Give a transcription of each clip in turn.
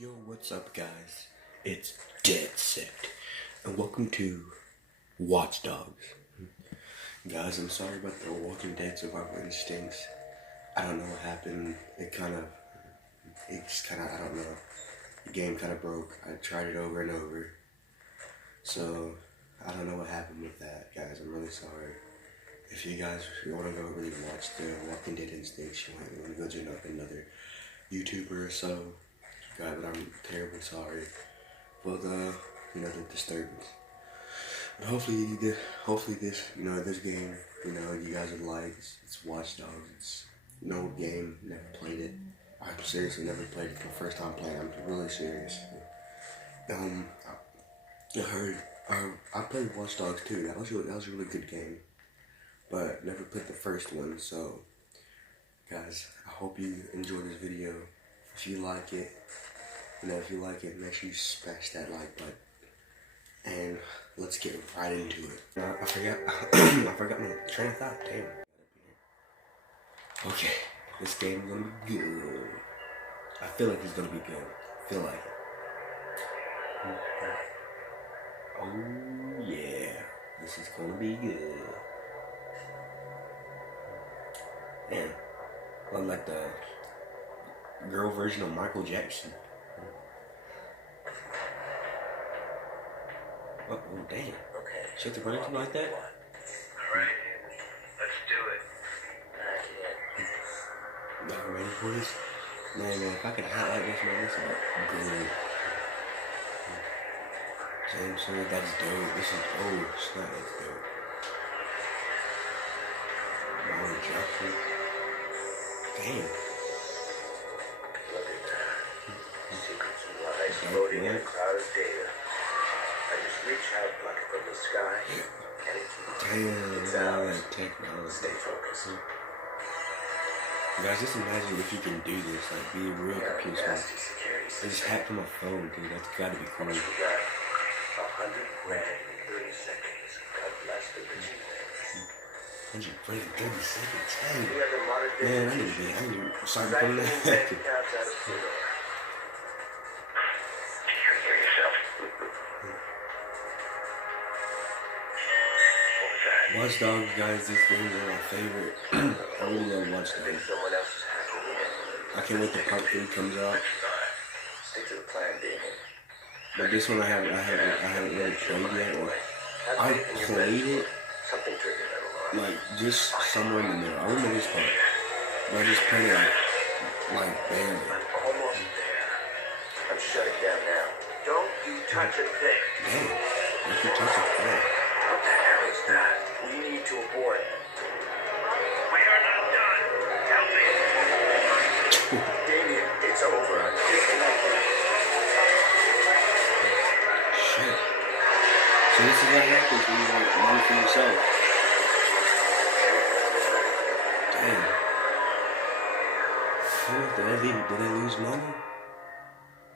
Yo, what's up, guys? It's Dead Set, and welcome to Watch Dogs. Guys, I'm sorry about the Walking Dead Survival Instincts. I don't know what happened. I don't know. The game kind of broke. I tried it over and over. So, I don't know what happened with that, guys. I'm really sorry. If you guys want to go really watch the Walking Dead Instincts, you might want to go join up another YouTuber or so. God, but I'm terribly sorry for the disturbance. But hopefully this game, you guys would like. It's Watch Dogs. It's no game, never played it. I'm seriously never played it for the first time playing. I'm really serious. I played Watch Dogs 2. That was a really good game, but never played the first one. So, guys, I hope you enjoy this video. If you like it, make sure you smash that like button. And let's get right into it. I forgot my train of thought. Damn. Okay, this game is gonna be good. I feel like it's gonna be good. I feel like it. Oh yeah, this is gonna be good. Man, I'm like the girl version of Michael Jackson. Oh, damn. Okay. Shut the brain like that? Alright, let's do it. Y'all ready for this? Man, if I could highlight this, man, this is good. James, so that's dope. This is, snap, that's dope. Michael Jackson. Damn. Look at that. Secrets and lies floating in a cloud of data. I just reach out like from the sky, and it's out. Technology. Stay focused. Guys, just imagine if you can do this, like be a real computer smart. Nasty security I just hacked my phone, dude. That's gotta be cool. We got 100 grand in 30 seconds. God bless the rich and famous. 100 30 seconds. Hey, We have the modern day man, I need to start putting bank that. accounts out of zero. Do you hear yourself? Watch Dogs, guys, this game is my favorite. I really love Watch I think Dogs. someone else is hacking in. I can't wait till part 3 comes out. Stick to the plan, Damien. But this one I haven't really played yet. Or I played it Something triggered that alarm. like just somewhere in the middle. I remember this part, but I just played it like barely. I'm almost there. I'm shutting down now. Don't you touch a thing. Damn, if you touch it, yeah. What the hell is that? We need to abort. We are not done. Help me. Damien, it's over. I'm disconnected. Shit. So this is what happens when you like money for yourself. Damn. Did they lose money?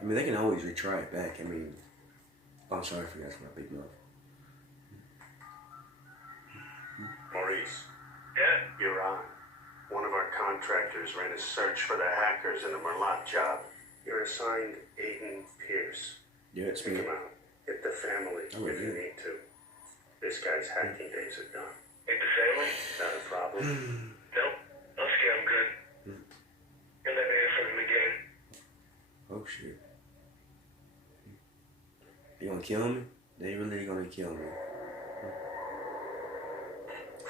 I mean, they can always retry it back. I mean, I'm sorry for that's my big mouth. Maurice, Yeah? you're on. One of our contractors ran a search for the hackers in the Merlot job. You're assigned Aiden Pierce. Yeah, it's Pick me. him out. Hit the family Oh, if you yeah. need to. This guy's hacking days are done. Ain't the family? Not a problem. Nope. Okay, I'm good. You'll never hear from him again. Oh shit. You gonna kill me? They really gonna kill me.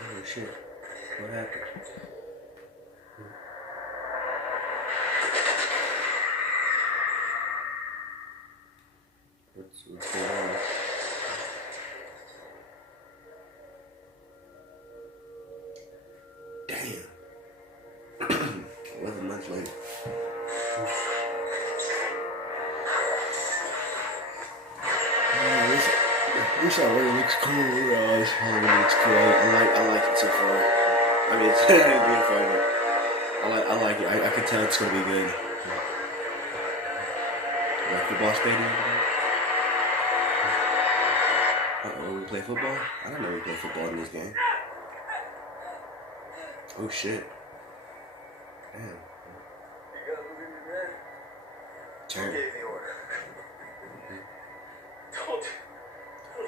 Oh shit. What happened? What's going on? Damn. 11 months later. This already looks cool. This already looks cool. I like it so far. I mean, it's beautiful, but I like it. I can tell it's gonna be good. Like football stadium. We play football? I don't know we play football in this game. Oh shit. Damn. You gotta believe me, man. Turn. Gave the Don't.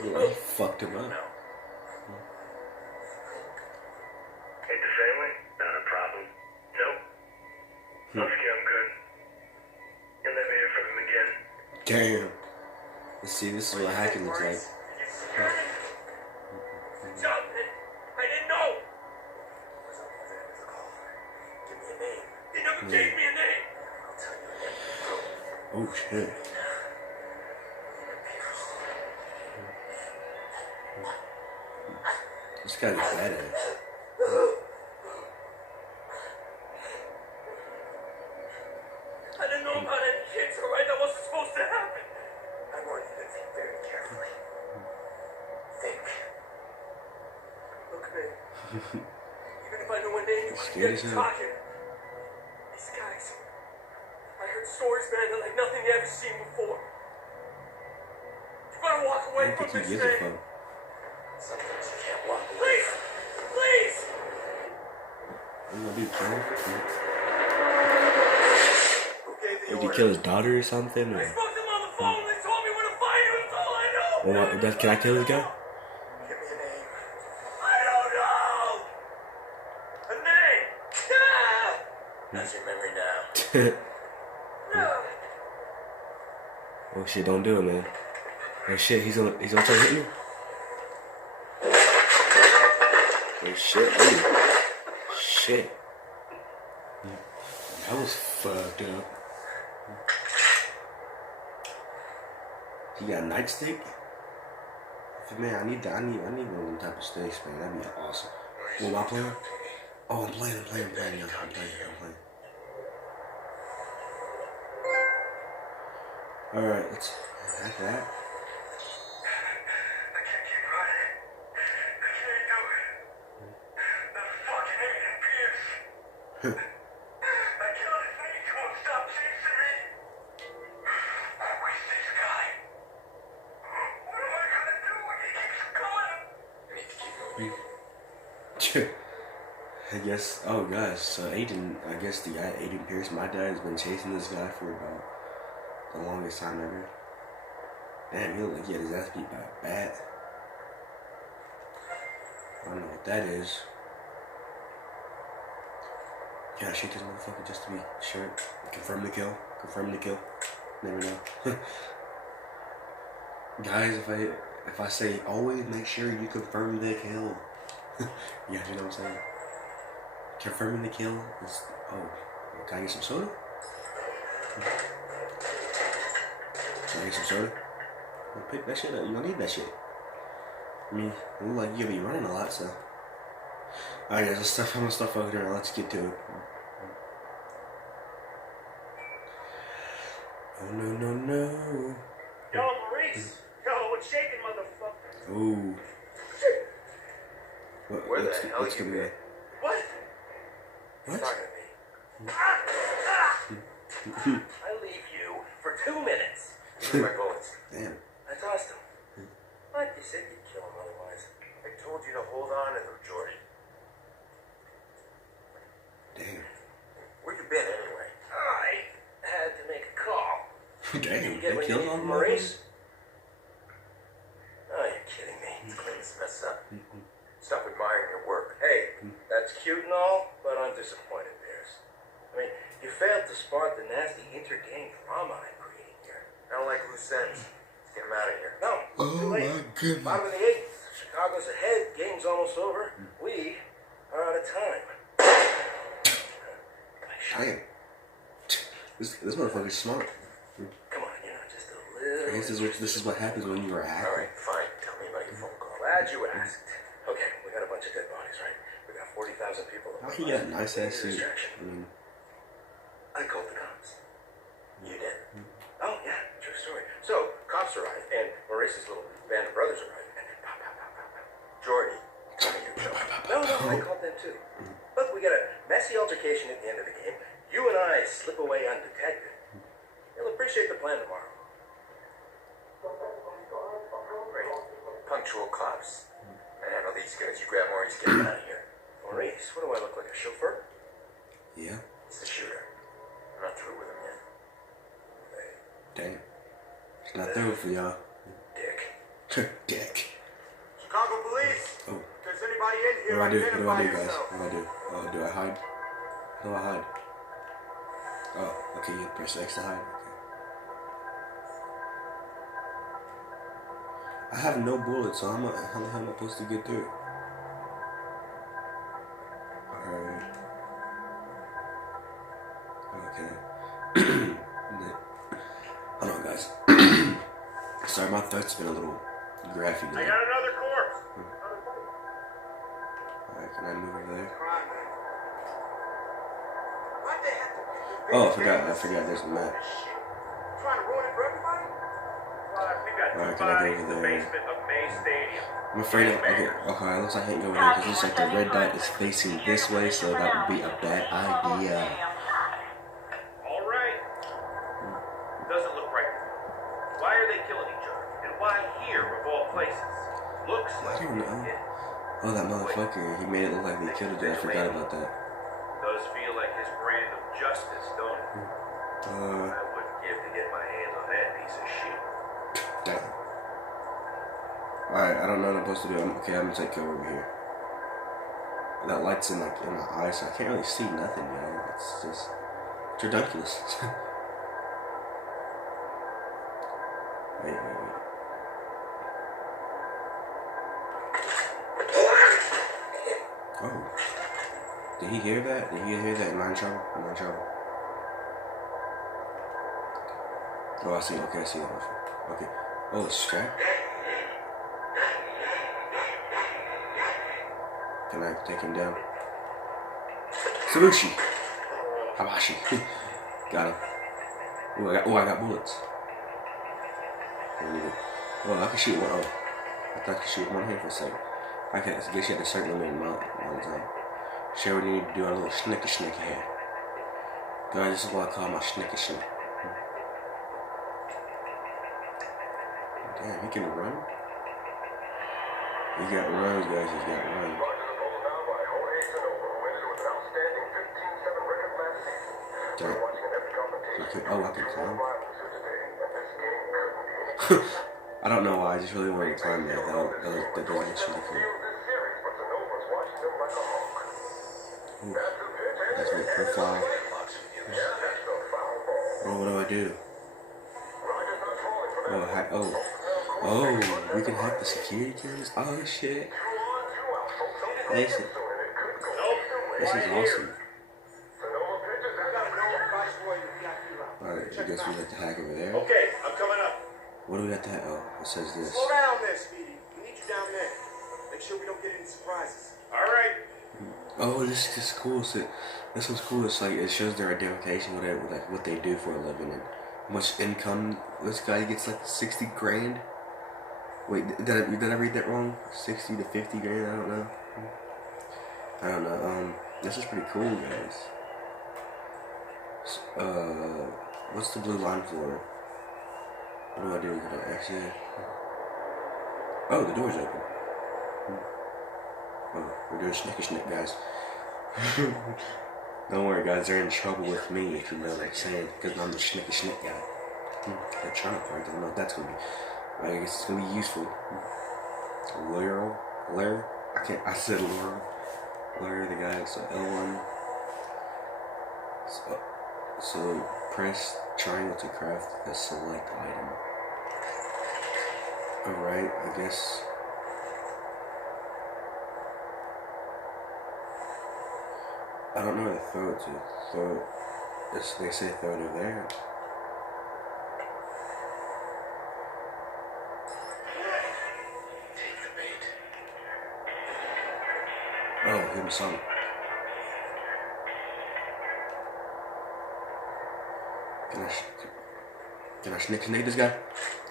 Yeah, he fucked him up. No. Hate the family? Not a problem. Nope. Okay, I'm good. You'll never hear from him again. Damn. Let's see, this is what hacking looks like. You scared? Stop it. I didn't know. Give me a name. You never gave me a name. I'll tell you a name. Oh shit. This guy's badass. I didn't know about any kids, alright? That wasn't supposed to happen. I want you to think very carefully. Think. Look, man. Even if I knew a name, you couldn't get me talking. These guys. I heard stories, man, that like nothing you ever seen before. You better walk I away don't from think this he gives a thing. fuck. Sometimes you can't walk away. Please! Please! What are you gonna do, kill him? Who gave the Did he order? kill his daughter or something? I Or, spoke to them on the phone. They told me where to find you. That's all I know. can I kill this guy? Give me a name. I don't know. A name. Ah! How's your memory now? No. Oh shit, don't do it, man. Oh shit, he's gonna try to hit me. Oh shit, oh shit. That was fucked up. He got a nightstick? Man, I need one of them type of sticks, man. That'd be awesome. What am I playing? Oh, I'm playing, yeah. I'm playing. Alright, let's hack that. I can't keep running. I can't do it. That fucking Aiden Pierce. I killed his mate. He won't stop chasing me. Where's this guy? What am I gonna do when he keeps coming? I need to keep moving. I guess, oh gosh, so Aiden, I guess the guy, Aiden Pierce, my dad has been chasing this guy for about the longest time ever. Damn, he looked like he had his ass beat by a bat. I don't know what that is. Can I shoot this motherfucker just to be sure? Confirm the kill. Never know. Guys, if I say always make sure you confirm the kill. You guys know what I'm saying? Confirming the kill is, oh, can I get some soda? Can I get some soda? Well, pick that shit up, you don't need that shit. I mean, it look like you'll be running a lot, so. Alright guys, I'm gonna start fucking around, let's get to it. Oh no. Yo, Maurice. Yo, what's shaking, motherfucker? Ooh. Where the hell what's you gonna be? been? What? What? Talking to me. I leave you for 2 minutes. Where are my bullets? Damn. I tossed them. Like you said you'd kill him otherwise. I told you to hold on to them, Jordan. Damn. Where you been anyway? I had to make a call. Damn, You get they what you killed need all from the Maurice? Oh, you're kidding me. It's clean this mess up. Stop admiring your work. Hey, that's cute and all, but I'm disappointed, Bears. I mean, you failed to spot the nasty inter-gang drama I'm creating here. I don't like loose ends. Let's get him out of here. No, too late. goodness. Bottom of the 8th. Chicago's ahead. Game's almost over. We are out of time. Damn. This motherfucker's smart. Come on, you're not just a little... I guess this is what happens when you are a hacker. Alright, fine. Tell me about your phone call. Glad you asked. Okay, we got a bunch of dead bodies, right? We got 40,000 people. How he got a nice ass suit? I mean, I called the cops. You did? Oh, yeah, true story. So, cops arrived, and Maurice's little band of brothers arrived, and then pop, pop, pop, pop, pop. Jordy, tell me your joke. No, I called them too. Look, we got a messy altercation at the end of the game. You and I slip away undetected. You'll appreciate the plan tomorrow. Great. Punctual cops. I handle these guys. You grab Maurice, get him out of here. Maurice, what do I look like, a chauffeur? yeah. He's the shooter. I'm not through with him yet. Hey, Damn. It's not through for y'all. Dick. Dick. Chicago police. Oh. If there's anybody in here, What do I do? What do I identify do, guys? yourself. What do I do? Do I hide? How do I hide? Oh, okay, you press X to hide. Okay. I have no bullets, so how the hell am I supposed to get through? Alright. Okay. Hold on, guys. Sorry, my throat's been a little graphy today. I got another corpse. Alright, can I move over there? Why'd they have to- Oh, I forgot there's a map. Trying to ruin it for everybody? Alright, can I go over there? I'm afraid of, okay, it looks like I can't go over there because it looks like the red dot is facing this way, so that would be a bad idea. Alright. Doesn't look right. Why are they killing each other? And why here of all places? Looks I like don't know. Oh, that motherfucker, he made it look like they killed each other. I forgot about that. does feel like his brand of justice, don't it? I wouldn't give to get my hands on that piece of shit. Damn. Alright, I don't know what I'm supposed to do. Okay, I'm gonna take cover over here. That light's in my eyes, so I can't really see nothing, man. It's ridiculous. Wait. Oh. Did he hear that? Did he hear that? Mind trouble? Mind trouble. Oh, I see. Okay, I see that. Okay. Oh, it's strapped. Can I take him down? Sabushi! Habashi! Got him. I got bullets. Oh, I can shoot one. Oh, I thought I could shoot one hand for a second. I guess you had a certain limit amount of time. Sure, we need to do our little snicky here. Guys, this is what I call my snicky. Damn, he can run? He got runs, guys. He's got runs. Damn. I can climb. I don't know why. I just really wanted to climb there. That doesn't look really cool. Ooh, that's my profile. Oh, what do I do? Oh, we can hack the security cameras? Oh, shit. This is awesome. Alright, I guess we have to hack over there. Okay, I'm coming up. What do we have to hack? Oh, it says this. Slow down there, Speedy. We need you down there. Make sure we don't get any surprises. Alright. Oh, this is cool. So, this one's cool. It's like it shows their identification, whatever, like what they do for a living and how much income this guy gets. Like 60 grand. Wait, did I read that wrong? 60 to 50 grand. I don't know. This is pretty cool, guys. What's the blue line for? What do I do? Can I actually? Oh, the door's open. Oh, we're doing snick, guys. Don't worry, guys. They're in trouble with me, if you know what I'm saying, because I'm the snick guy. The Trump part. I don't know what that's gonna be. I guess it's gonna be useful. Lair. I said Laurel. Lair, the guy. So L1. So press triangle to craft a select item. Alright, I guess. I don't know where to throw it to. They say throw it over there. Take the bait. Oh, him some. Can I snick this guy?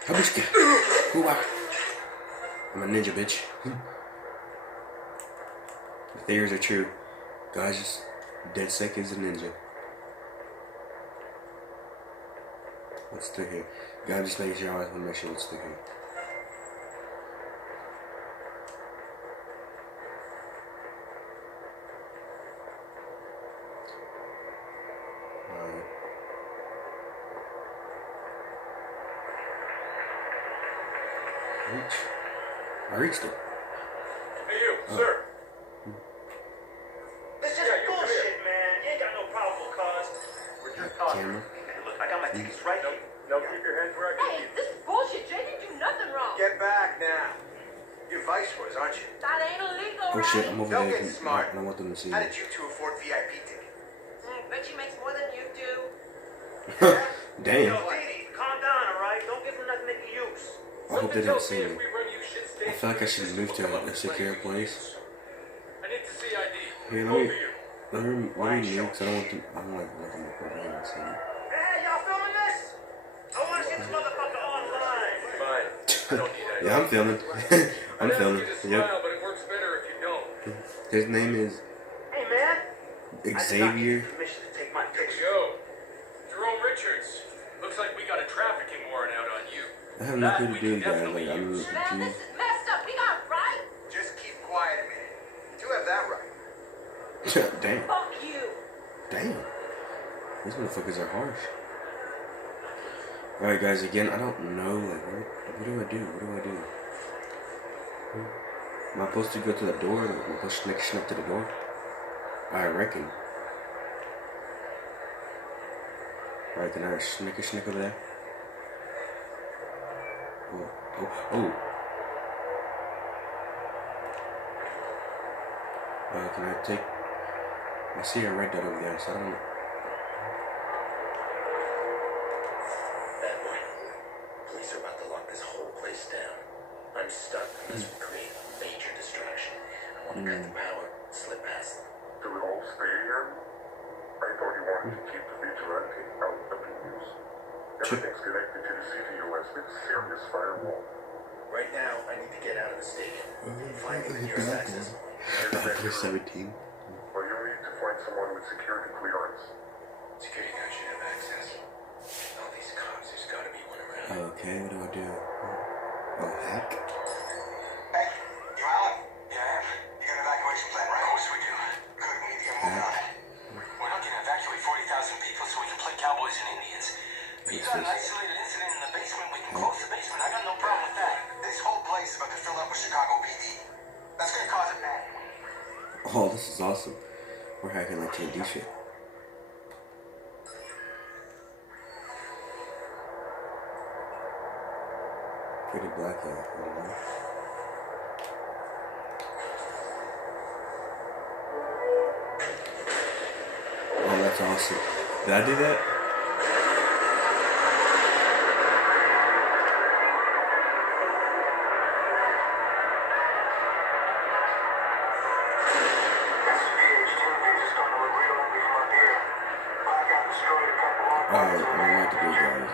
Habushka! Hoo-ah! I'm a ninja, bitch. The theories are true. Guys, just dead sick is a ninja. What's through here? Guys, just making sure I always want to make sure what's through here. I reached it. Hey, you, sir. This is bullshit, man. You ain't got no problem, cuz. We're just talking. Camera. Hey, look, I got my tickets right here. No, keep your hands where I can Hey, see. this is bullshit. Jay didn't do nothing wrong. Get back now. You're viceroys, aren't you? That ain't illegal, Oh right? shit, I'm over Don't there. get smart. I don't want them to see How me. did you two afford VIP tickets? Bet you makes more than you do. Damn. Yo, Dee, calm down, all right? Don't give them nothing they can use. I hope they didn't see me. We run you shit I feel like I should move to a secure place. I need to see ID. Here, Both let of you. me move, because I don't want them. I don't like looking at my brother and see me. Hey, y'all filming this? I want to see this motherfucker online. Fine. I don't need ID. Yeah, I'm filming. I'm I'd filming. ask you to Yep. smile, but it works better if you don't. His name is Hey, man. Xavier. Permission to take my picture. Yo, Jerome Richards. Looks like we got a trafficking warrant out on you. I have nothing to do with that. Like, I'm Man, confused. this is messed up. We got right. Just keep quiet a minute. You do have that right. Damn. Fuck you. Damn. These motherfuckers are harsh. Alright, guys, again, I don't know, like, what do I do? What do I do? Am I supposed to go to the door? Like, am I supposed to sneak to the door? I reckon. Alright, can I sneak over there? Oh. Can I take... I see a red dot over there, so I don't... Bad boy. Police are about to lock this whole place down. I'm stuck unless we create a major distraction. I want to cut the power, slip past them. Do we all stay here? I thought you wanted to keep the vigilante out of the news. Everything's connected to the CVOS with a serious firewall. Right now, I need to get out of the stadium. Find me the nearest access. Back 17. Well, you'll need to find someone with security clearance. Security guard should have access. All these cops, there's gotta be one around. Okay, what do I do? Oh, hack? Hey, you out? Yeah, I am. You got an evacuation plan, right? Of course we do. Good, we need to get moving on it. We're not going to evacuate 40,000 people so we can play cowboys and Indians. But you got an isolated incident in the basement, we can close the basement. I got no problem with that. This whole place is about to fill up with Chicago PD. That's going to cause a panic. Oh, this is awesome. We're hacking like TND shit. Pretty black out, you know? Oh, that's awesome. Did I do that? Alright, I don't like to do guys.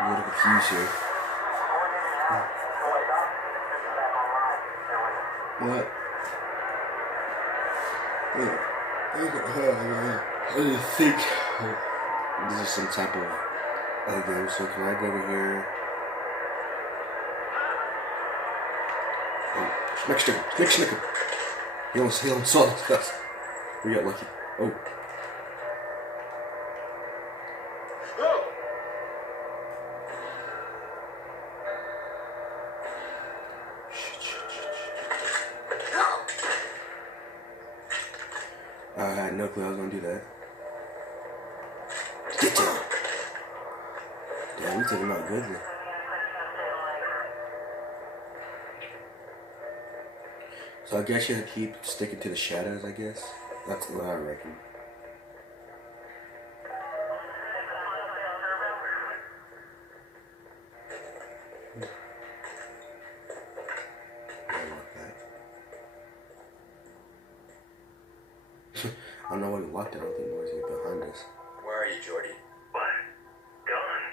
I'm a little confused here. What? I just think this is some type of game. So can I go over here? Oh, Snicker. He almost saw us. We got lucky. Oh. I had no clue I was gonna do that. Get down! Damn, we took him out good then. So I guess you have to keep sticking to the shadows, I guess. That's what I reckon. I don't know why we locked it. I don't think nobody's behind us. Where are you, Jordy? What? Gone.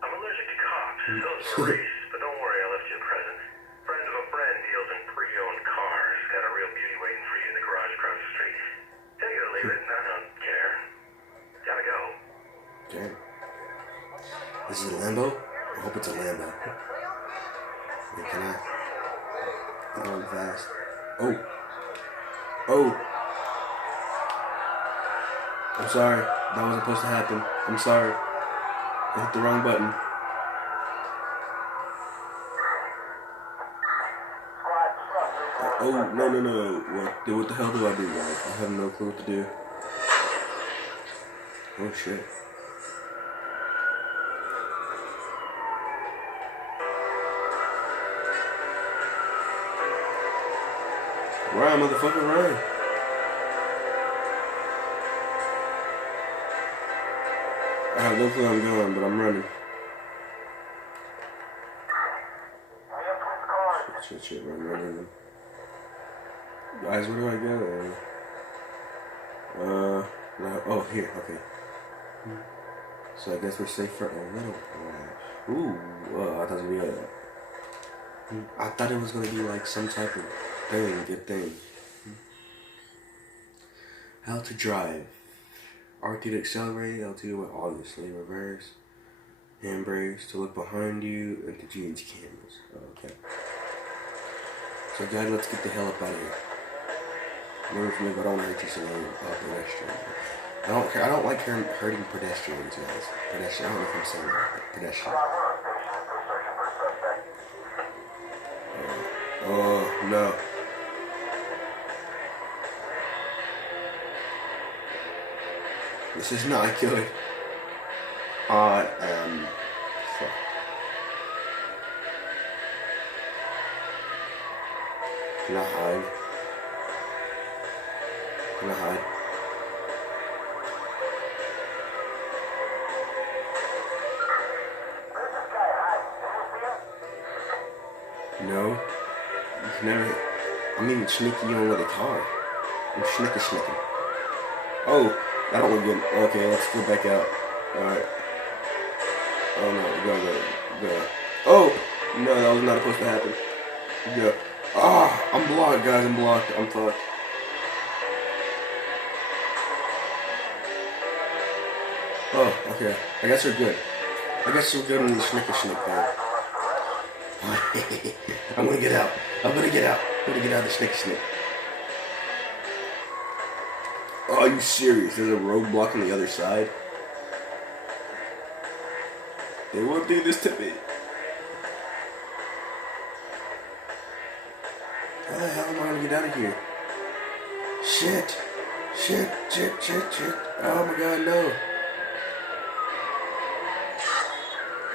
I'm allergic to cops. Those were race, but don't worry, I left you a present. Friend of a friend deals in pre-owned cars. Got a real beauty waiting for you in the garage across the street. Take it or leave it, I don't care. Gotta go. Damn. This is a Lambo? I hope it's a Lambo. Wait, can I? I'm going fast. Oh. I'm sorry. That wasn't supposed to happen. I'm sorry. I hit the wrong button. Oh, no. What the hell do I do, guys? I have no clue what to do. Oh, shit. Ryan, motherfucker, Ryan. I have no clue where I'm going, but I'm running. Shit, I'm running. Guys, where do I go? No, oh, here, okay. So I guess we're safe for a little while. Ooh, I thought it was I thought it was gonna be like some type of good thing. How to drive. R2 to accelerate, L2 obviously reverse. Handbrakes to look behind you, and to change cameras. Okay. So guys, let's get the hell up out of here. Move, I don't hurt you, so pedestrian. I don't care. I don't like hurting pedestrians, guys. Pedestrian. I don't know if I'm saying that. But pedestrian. Oh no. This is not good. I am fucked. Can I hide? Can I hide? No. You can never. I'm even sneaky on with a car. I'm sneaking. Oh, that don't look good. Okay, let's go back out. Alright. Oh no, go. Oh! No, that was not supposed to happen. Go. Ah, I'm blocked, guys. I'm blocked. I'm fucked. Oh, okay. I guess we're good. I guess we're good in the snicker thing. I'm gonna get out. I'm gonna get out of the snicker. Oh, are you serious? There's a roadblock on the other side? They won't do this to me. How the hell am I gonna get out of here? Shit. Oh my god, no.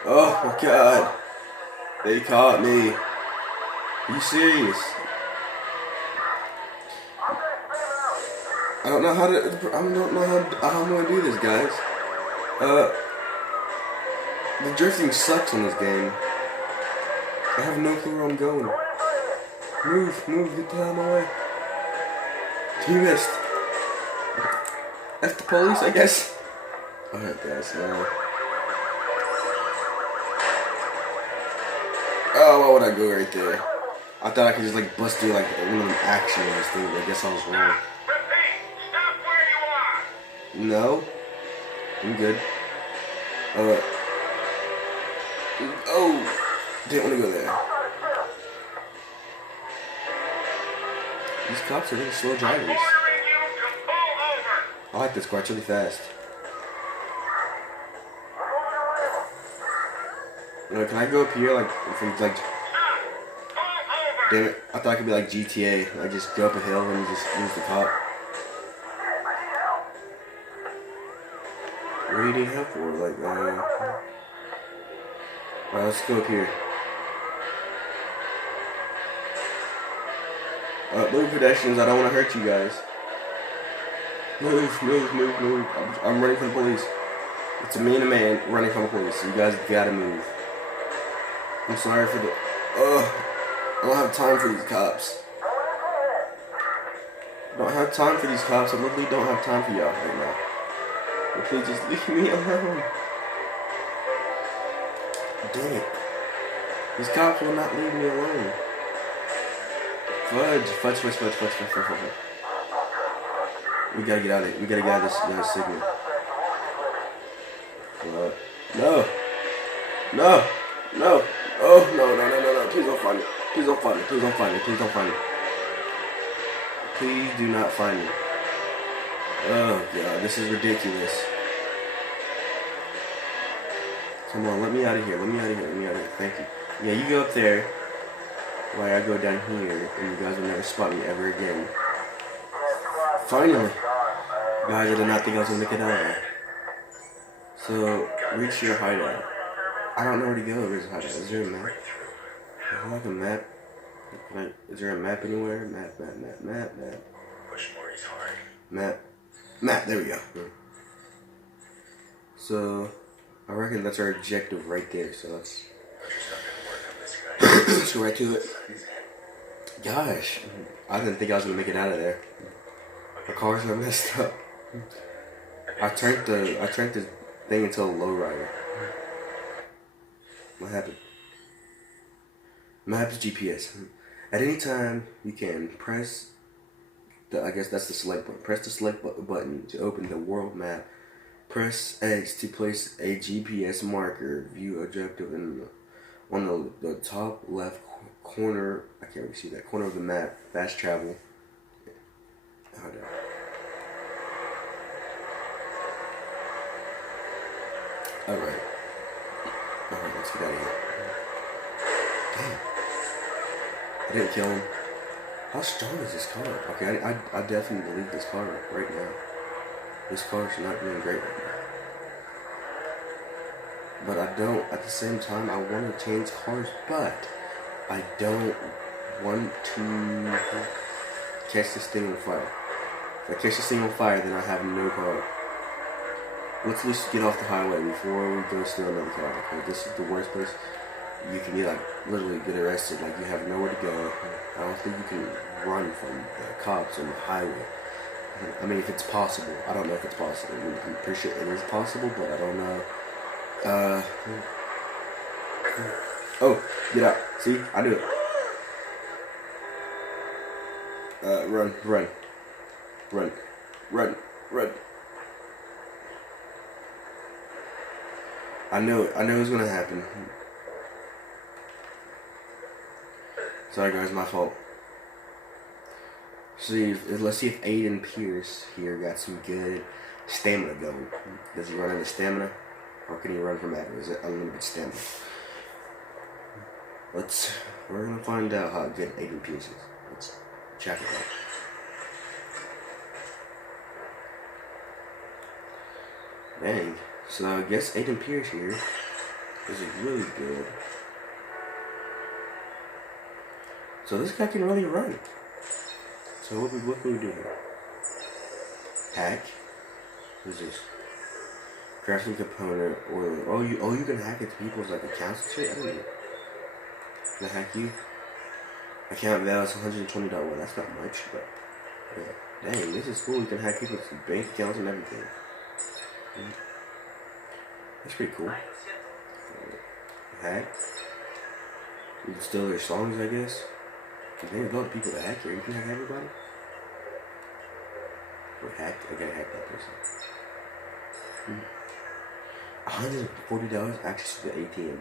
Oh my god. They caught me. Are you serious? I don't know how I'm gonna do this, guys. The drifting sucks on this game. I have no clue where I'm going. Move, get the hell out of my way. You missed. That's the police, I guess. Alright, guys, oh, why would I go right there? I thought I could just like bust through like one of them action things, but I guess I was wrong. Stop where you are! No, I'm good. Oh, didn't want to go there. These cops are really slow drivers. Ordering you to pull over! I like this car, it's really fast. Can I go up here like from like? Damn it! I thought I could be like GTA. I just go up a hill and you just lose the cop. What do you need help for? Like, alright, let's go up here. Move, pedestrians. I don't want to hurt you guys. Move. I'm running from the police. It's me and a man running from the police. So you guys gotta move. I'm sorry for the. I don't have time for these cops. I don't have time for these cops. I literally don't have time for y'all right now. But please just leave me alone. Dang it. These cops will not leave me alone. Fudge. We gotta get out of it. We gotta get out of this signal. No. Oh, no. Please don't find me. Please don't find me. Please do not find me. Oh, God. This is ridiculous. Come on. Let me out of here. Thank you. Yeah, you go up there. why I go down here and you guys will never spot me ever again. Finally! Guys, I did not think I was gonna make it out of there. So, reach your hideout. I don't know where to go. Where's the hideout? Is there a map? Is there like a map? Is there a map anywhere? Map. Push Morty's hard. Map, there we go. So, I reckon that's our objective right there, so let's let's go right to it. Gosh, I didn't think I was gonna make it out of there. The cars are messed up. I turned the thing into a lowrider. What happened? Maps GPS. At any time, you can press I guess that's the select button. Press the select button to open the world map. Press X to place a GPS marker. View objective on the top left corner. I can't really see that corner of the map. Fast travel. Hold on. Alright, let's get out of here. Damn. I didn't kill him. How strong is this car? Okay, I definitely believe this car right now. This car is not doing great right now. But I don't, at the same time, I want to change cars, but I don't want to catch this thing on fire. If I catch this thing on fire, then I have no car. Let's at least get off the highway before we go steal another car. Okay, this is the worst place. You can get literally get arrested. Like, you have nowhere to go. I don't think you can run from the cops on the highway. I mean, if it's possible. I don't know if it's possible. I mean, I'm pretty sure it is possible, but I don't know. Oh, get out. See? I do it. Run. I know it was gonna happen. Sorry guys, my fault. Let's see if Aiden Pierce here got some good stamina going. Does he run out of stamina? Or can he run from that? Or is it unlimited stamina? We're gonna find out how good Aiden Pierce is. Let's check it out. Dang. So I guess Aiden Pierce here is really good. So this guy can really run. So what can we do here? Hack. What is this? Crafting component, or you can hack into people's like accounts and shit. I don't know. Can I hack you? Account value is $120. Well, that's not much, but yeah. Dang, this is cool. You can hack people's bank accounts and everything. That's pretty cool. Hack. You can steal their songs, I guess. There's a lot of people that hack here. You can hack everybody. Or hack. I gotta hack that person. $140 access to the ATM.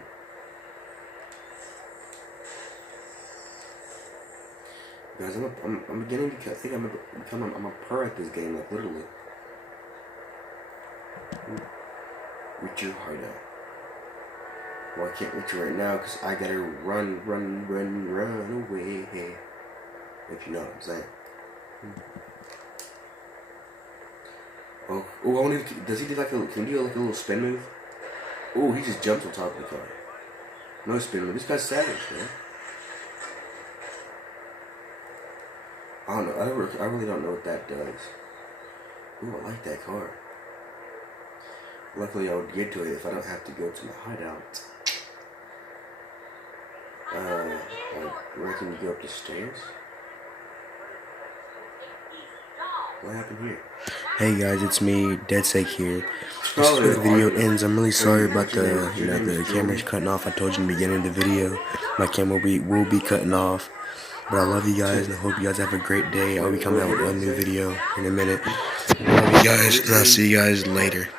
Guys, I'm beginning to think I'm a pro at this game, like literally. Reach your hideout. Well, I can't reach you right now because I gotta run away. If you know what I'm saying. Oh, I want to. Does he do can he do like a little spin move? Oh, he just jumps on top of the car. No spin move. This guy's savage, man. I don't know. I really don't know what that does. Ooh, I like that car. Luckily, I would get to it if I don't have to go to my hideout. Where can you go up the stairs? What happened here? Hey guys, it's me, DeadSake here. This is where the video ends. I'm really sorry about the camera's cutting off. I told you in the beginning of the video, my camera will be cutting off. But I love you guys, and I hope you guys have a great day. I'll be coming out with a new video in a minute. I love you guys, and I'll see you guys later.